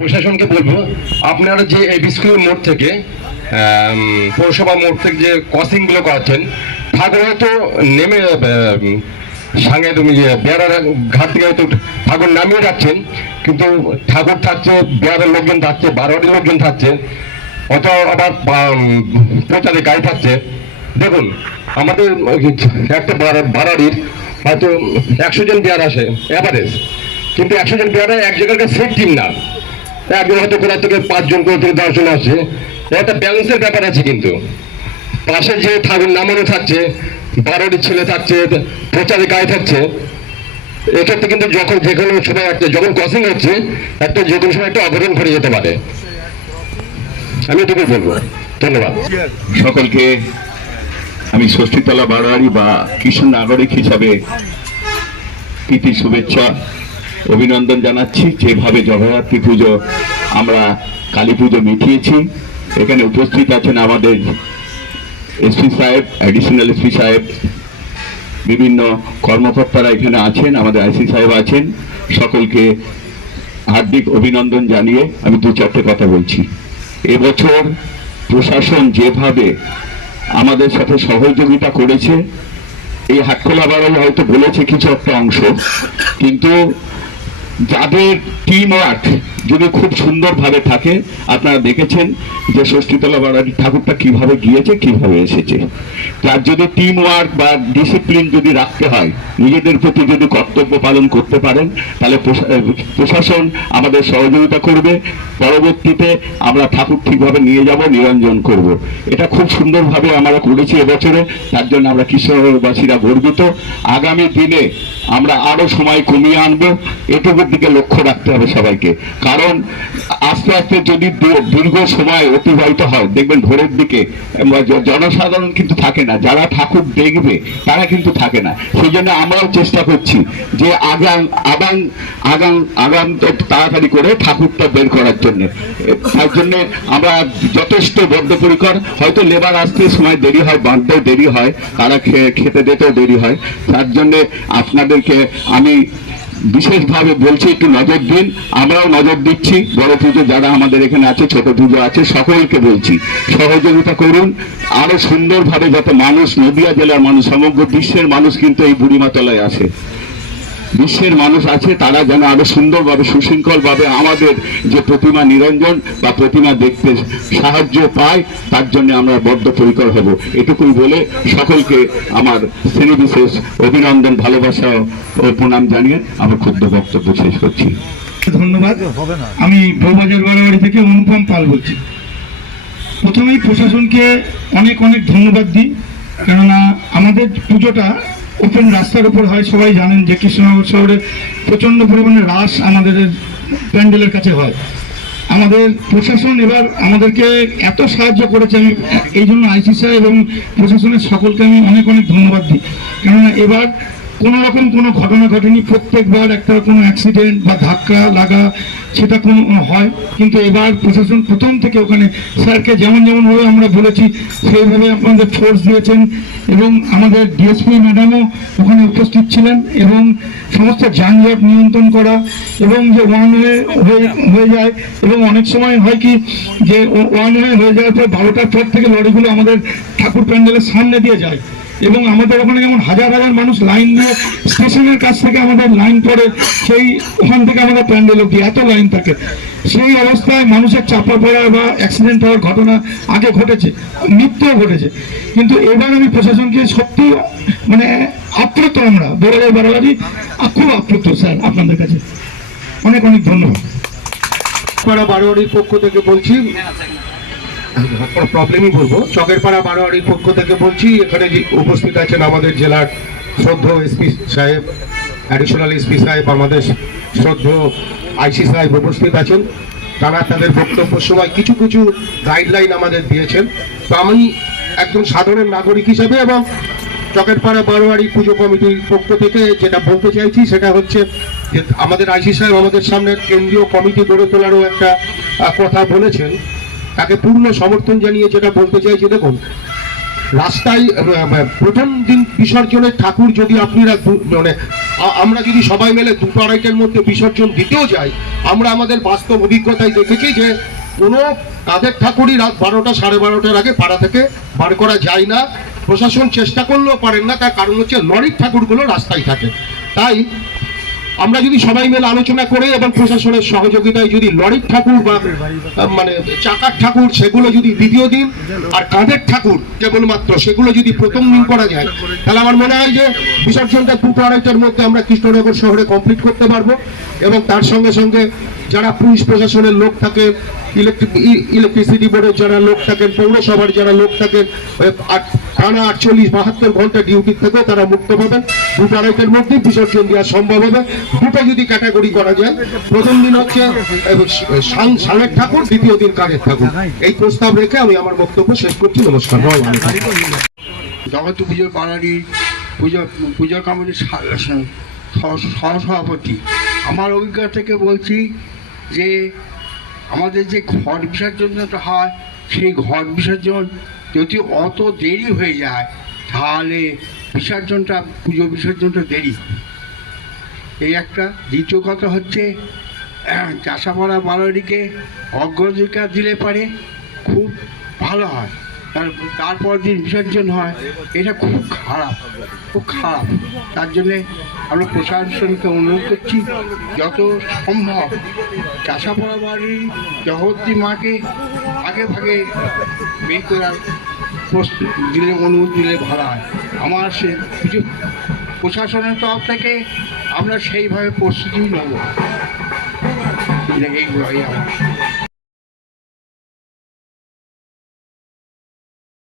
প্রশাসনকে বলব, আপনারা যে বিস্কুল মোড় থেকে পৌরসভা মোড় থেকে যে ক্রসিংগুলো করাচ্ছেন ঠাকুর হয়তো নেমে সাঙ্গে তুমি বেড়ার ঘাট থেকে হয়তো ঠাকুর নামিয়ে রাখছেন, কিন্তু ঠাকুর থাকছে, বেড়ার লোকজন থাকছে বারোয়ারির লোকজন থাকছে, অত আবার প্রচারে গাড়ি থাকছে। দেখুন, আমাদের একটা বাড়া- বাড়ারির হয়তো একশো জন বিয়ার আসে অ্যাভারেজ কিন্তু একশো জন বিয়ারে এক জায়গায় সেট টিম না। একজন হয়তো কোথা থেকে পাঁচজন কোথা থেকে দশজন আসে একটা ব্যালেন্সের ব্যাপার আছে কিন্তু। পাশে যে ঠাকুর নামানো থাকছে, বারোটি ছেলে থাকছে, প্রচারে গায়ে থাকছে, এক্ষেত্রে কিন্তু যখন যে কোনো সময় একটা যখন ক্রসিং হচ্ছে, একটা যে কোনো সময় একটা অঘটন ঘটে যেতে পারে। আমি এটুকুই বলব। ধন্যবাদ। সকলকে আমি ষষ্ঠীতলা বারোয়ারি বা কৃষ্ণ নাগরিক হিসাবে প্রীতি শুভেচ্ছা। অভিনন্দন জানাচ্ছি। যেভাবে জগদ্ধাত্রী পুজো আমরা কালী পুজো মিটিয়েছি, এখানে উপস্থিত আছেন আমাদের এসপি সাহেব অ্যাডিশনাল এসপি সাহেব, বিভিন্ন কর্মকর্তারা এখানে আছেন, আমাদের আইসি সাহেব আছেন। সকলকে হার্দিক অভিনন্দন জানিয়ে আমি দু চারটে কথা বলছি। এবছর প্রশাসন যেভাবে আমাদের সাথে সহযোগিতা করেছে, এই হাটখোলা বাড়াই হয়তো বলেছে কিছু একটা অংশ, কিন্তু যাদের টিম ওয়ার্ক যদি খুব সুন্দরভাবে থাকে, আপনারা দেখেছেন যে ষষ্ঠীতলা বাড়ার ঠাকুরটা কীভাবে গিয়েছে, কীভাবে এসেছে। তার যদি টিম ওয়ার্ক বা ডিসিপ্লিন যদি রাখতে হয়, নিজেদের প্রতি যদি কর্তব্য পালন করতে পারেন, তাহলে প্রশাসন আমাদের সহযোগিতা করবে। পরবর্তীতে আমরা ঠাকুর ঠিকভাবে নিয়ে যাব, নিরঞ্জন করব। এটা খুব সুন্দরভাবে আমরা করেছি এবছরে, তার জন্য আমরা কৃষ্ণবাসীরা গর্বিত। আগামী দিনে আমরা আরও সময় কমিয়ে আনব, এটুকুর দিকে লক্ষ্য রাখতে হবে সবাইকে। কারণ আস্তে আস্তে যদি দীর্ঘ সময় অতিবাহিত হয়, দেখবেন ভোরের দিকে জনসাধারণ কিন্তু থাকে না, যারা ঠাকুর দেখবে, তারা কিন্তু থাকে না। সেই জন্য আমরাও চেষ্টা করছি যে আগাম আগাম আগাম আগাম তাড়াতাড়ি করে ঠাকুরটা বের করার জন্য। তার জন্য আমরা যথেষ্ট বদ্ধপরিকর, হয়তো লেবার আসতে সময় দেরি হয়, বাঁধতেও দেরি হয়, তারা খেতে দিতেও দেরি হয়। তার জন্য আপনাদেরকে আমি বিশেষভাবে বলছি, একটু নজর দিন। আমরাও নজর দিচ্ছি। বড় পুজো যারা আমাদের এখানে আছে, ছোট পুজো আছে, সকলকে বলছি, সহযোগিতা করুন। আরও সুন্দরভাবে যাতে মানুষ নদিয়া জেলার মানুষ, সমগ্র বিশ্বের মানুষ কিন্তু এই বুড়িমাতলায় আসে বিশ্বের মানুষ আছে তারা যেন আরও সুন্দরভাবে সুশৃঙ্খলভাবে আমাদের যে প্রতিমা নিরঞ্জন বা প্রতিমা দেখতে সাহায্য পায় তার জন্য আমরা বদ্ধপরিকর হব। এটুকুই বলে সকলকে আমার শ্রেণীবিশেষ অভিনন্দন ভালোবাসা ও প্রণাম জানিয়ে আমার ক্ষুদ্র বক্তব্য শেষ করছি। ধন্যবাদ। আমি বৌবাজার বাড়াবাড়ি থেকে অনুপম পাল বলছি। প্রথমেই প্রশাসনকে অনেক অনেক ধন্যবাদ দিই কেননা আমাদের পুজোটা ওপেন রাস্তার উপর হয়, সবাই জানেন যে কৃষ্ণনগর শহরে প্রচণ্ড পরিমাণে রাস আমাদের প্যান্ডেলের কাছে হয়। আমাদের প্রশাসন এবার আমাদেরকে এত সাহায্য করেছে, আমি এই জন্য আইসি সাহেব এবং প্রশাসনের সকলকে আমি অনেক অনেক ধন্যবাদ দিই। কেননা এবার কোনো রকম কোনো ঘটনা ঘটেনি, প্রত্যেকবার একটা কোনো অ্যাক্সিডেন্ট বা ধাক্কা লাগা সেটা কোনো হয়। কিন্তু এবার প্রশাসন প্রথম থেকে ওখানে, স্যারকে যেমন যেমনভাবে আমরা বলেছি, সেইভাবে আপনাদের ফোর্স দিয়েছেন এবং আমাদের ডিএসপি ম্যাডামও ওখানে উপস্থিত ছিলেন এবং সমস্ত যানজট নিয়ন্ত্রণ করা এবং যে ওয়ান ওয়ে হয়ে যায় এবং অনেক সময় হয় কি যে ওয়ান ওয়ে হয়ে যাওয়ার পর বারোটার পর থেকে লরিগুলো আমাদের ঠাকুর প্যান্ডেলের সামনে দিয়ে যায়। এবং আমাদের ওখানে যেমন হাজার হাজার মানুষ লাইন দিয়ে স্টেশনের কাছ থেকে আমাদের লাইন পড়ে, সেই ওখান থেকে আমাদের প্যান্ডেল অব্দি এত লাইন থাকে। সেই অবস্থায় মানুষের চাপা পড়া বা অ্যাক্সিডেন্ট হওয়ার ঘটনা আগে ঘটেছে, মৃত্যুও ঘটেছে। কিন্তু এবার আমি প্রশাসনকে সত্যি মানে আপ্লুত আমরা বেড়ালে বাড়াবাড়ি খুব আপ্লুত স্যার আপনাদের কাছে। অনেক অনেক ধন্যবাদ। বারোয়ারির পক্ষ থেকে বলছি প্রবলেমই বলব। চকের পাড়া বারোয়ারির পক্ষ থেকে বলছি, এখানে উপস্থিত আছেন আমাদের জেলার শ্রদ্ধ এসপি সাহেব অ্যাডিশনাল এসপি সাহেব, আমাদের শ্রদ্ধ আইসি সাহেব উপস্থিত আছেন। তারা তাদের বক্তব্য সময় কিছু কিছু গাইডলাইন আমাদের দিয়েছেন। তো আমি একজন সাধারণ নাগরিক হিসেবে এবং চকের পাড়া বারোয়ারি পুজো কমিটির পক্ষ থেকে যেটা বলতে চাইছি, সেটা হচ্ছে যে আমাদের আইসি সাহেব আমাদের সামনে কেন্দ্রীয় কমিটি গড়ে তোলারও একটা কথা বলেছেন। তাকে পূর্ণ সমর্থন জানিয়ে যেটা বলতে চাইছি, দেখুন, রাস্তায় প্রথম দিন বিসর্জনের ঠাকুর যদি আপনারা মানে আমরা যদি সবাই মিলে দুটো আড়াইটার মধ্যে বিসর্জন দিতেও যাই, আমরা আমাদের বাস্তব অভিজ্ঞতায় দেখেছি যে কোনো কাদের ঠাকুরই রাত বারোটা সাড়ে বারোটার আগে পাড়া থেকে বার করা যায় না। প্রশাসন চেষ্টা করলেও পারেন না, তার কারণ হচ্ছে লরির ঠাকুরগুলো রাস্তায় থাকে। তাই আমরা যদি সবাই মিলে আলোচনা করে এবং প্রশাসনের সহযোগিতায় যদি লরির ঠাকুর বা মানে চাকার ঠাকুর সেগুলো যদি দ্বিতীয় দিন, আর কাঁধের ঠাকুর কেবলমাত্র সেগুলো যদি প্রথম দিন করা যায়, তাহলে আমার মনে হয় যে বিসর্জনটা দুটো আড়াইটার মধ্যে আমরা কৃষ্ণনগর শহরে কমপ্লিট করতে পারব এবং তার সঙ্গে সঙ্গে যারা পুলিশ প্রশাসনের লোক থাকে ইলেকট্রিক ইলেকট্রিসিটি বোর্ডের যারা লোক থাকেন, পৌরসভার যারা লোক থাকেন আট- টানা আটচল্লিশ বাহাত্তর ঘণ্টা ডিউটি থেকেও তারা মুক্ত পাবেন দুটো আড়াইটার মধ্যে বিসর্জন দেওয়া সম্ভব হবে। দুটো যদি ক্যাটাগরি করা যায়, প্রথম দিন হচ্ছে সাং- সাংয়ের ঠাকুর, দ্বিতীয় দিন কাজের ঠাকুর। এই প্রস্তাব রেখে আমি আমার বক্তব্য শেষ করছি। নমস্কার। জগতী পুজোর পাড়ারি পুজো, পূজা কমিটির সহ- সহসভাপতি। আমার অভিজ্ঞতা থেকে বলছি যে, আমাদের যে ঘট বিসর্জনটা হয়, সেই ঘট বিসর্জন যদি অত দেরি হয়ে যায়, তাহলে বিসর্জনটা, পুজো বিসর্জনটা দেরি। এই একটা দ্বিতীয় কথা হচ্ছে চাষাপাড়া বারোটিকে অগ্রাধিকার দিলে পারে, খুব ভালো হয়। তারপর দিন বিসর্জন হয়, এটা খুব খারাপ খুব খারাপ। তার জন্যে আমরা প্রশাসনকে অনুরোধ করছি, যত সম্ভব চাষাপাড়া বাড়ির জগতী মাকে আগে ভাগে বের করার দিলে অনুরোধ দিলে ভালো হয়। আমার সে পুজো প্রশাসনের তরফ থেকে আমরা সেইভাবে প্রস্তুতি নেব। এইগুলোই আমার।